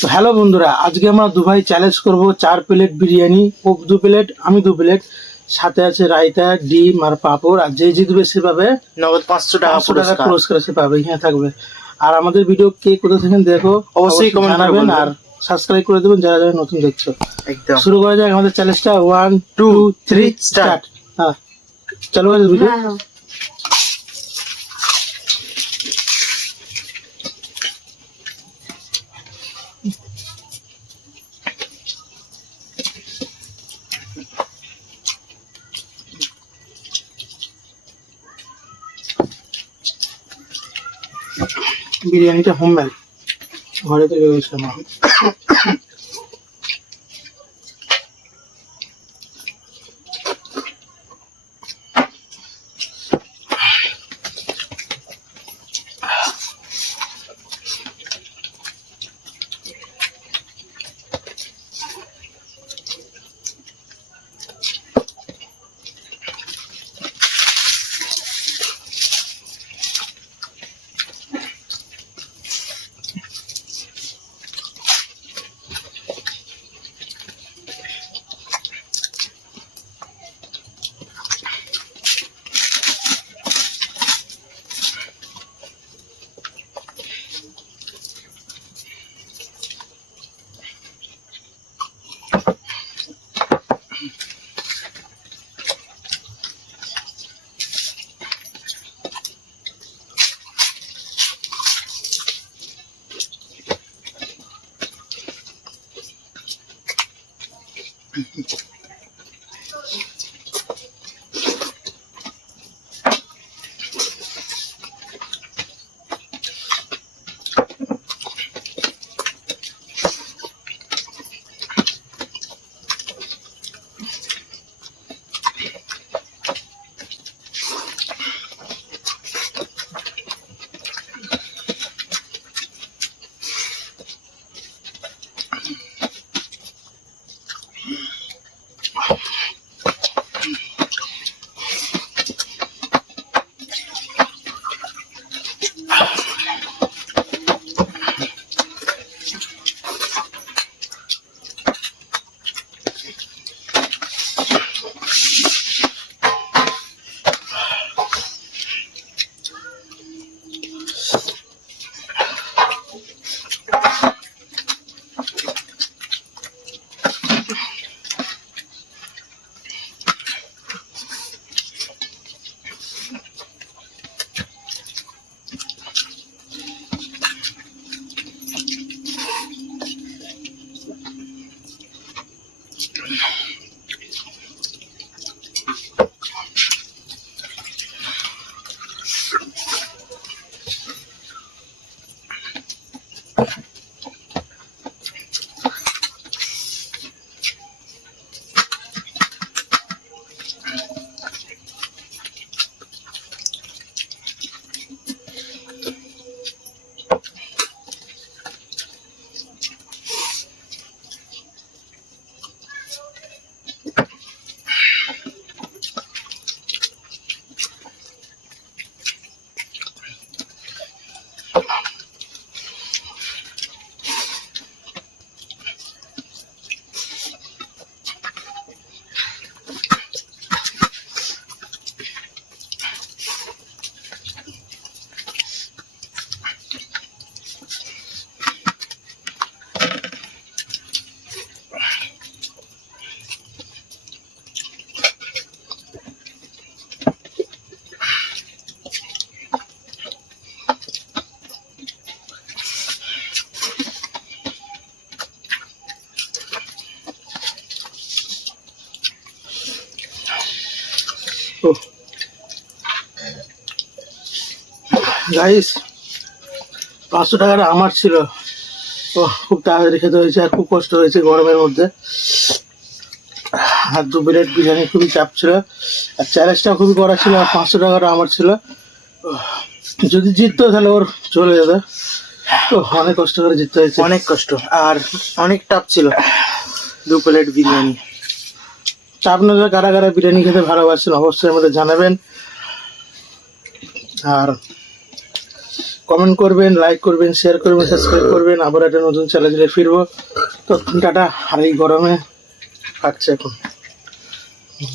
তো হ্যালো বন্ধুরা, আজকে আমরা দু ভাই চ্যালেঞ্জ করব 4 প্লেট বিরিয়ানি। ও 2 প্লেট, আমি 2 প্লেট, সাথে আছে রায়তা, ডিম আর পাঁপড়। আর যে জিতবে সে পাবে নগদ 500 টাকা 500 টাকা পুরস্কার। পুরস্কার সে পাবে। এখানে থাকবে। আর আমাদের ভিডিও কে কোথা থেকে দেখো অবশ্যই comment করে জানাবেন বলবেন। আর সাবস্ক্রাইব করে দেবেন যারা যারা নতুন দেখছো। একদম শুরু করা যাক আমাদের চ্যালেঞ্জটা। 1 2 3 স্টার্ট। হ্যাঁ, চালু করে ভিডিও। বিরিয়ানিটা হোমমেড, ঘরে তৈরি হয়েছে মা। গাইস, 500 টাকাটা আমার ছিল। ও খুব তাড়াতাড়ি খেতে হয়েছে আর খুব কষ্ট হয়েছে গরমের মধ্যে। আর 2 প্লেট বিরিয়ানি খুবই চাপ ছিল, আর চ্যালেঞ্জটা খুবই করা ছিল। আর 500 টাকাটা আমার ছিল। যদি জিততো তাহলে ওর চলে যেত। তো অনেক কষ্ট করে জিততে হয়েছে। অনেক কষ্ট আর অনেক টাফ ছিল 2 প্লেট বিরিয়ানি। তা আপনারা কারা কারা বিরিয়ানি খেতে ভালোবাসেন অবশ্যই আমাদের জানাবেন। আর কমেন্ট করবেন, লাইক করবেন, শেয়ার করবেন, সাবস্ক্রাইব করবেন। আবার একটা নতুন চ্যালেঞ্জে ফিরবো। তো টাটা। আর এই গরমে থাকছে এখন।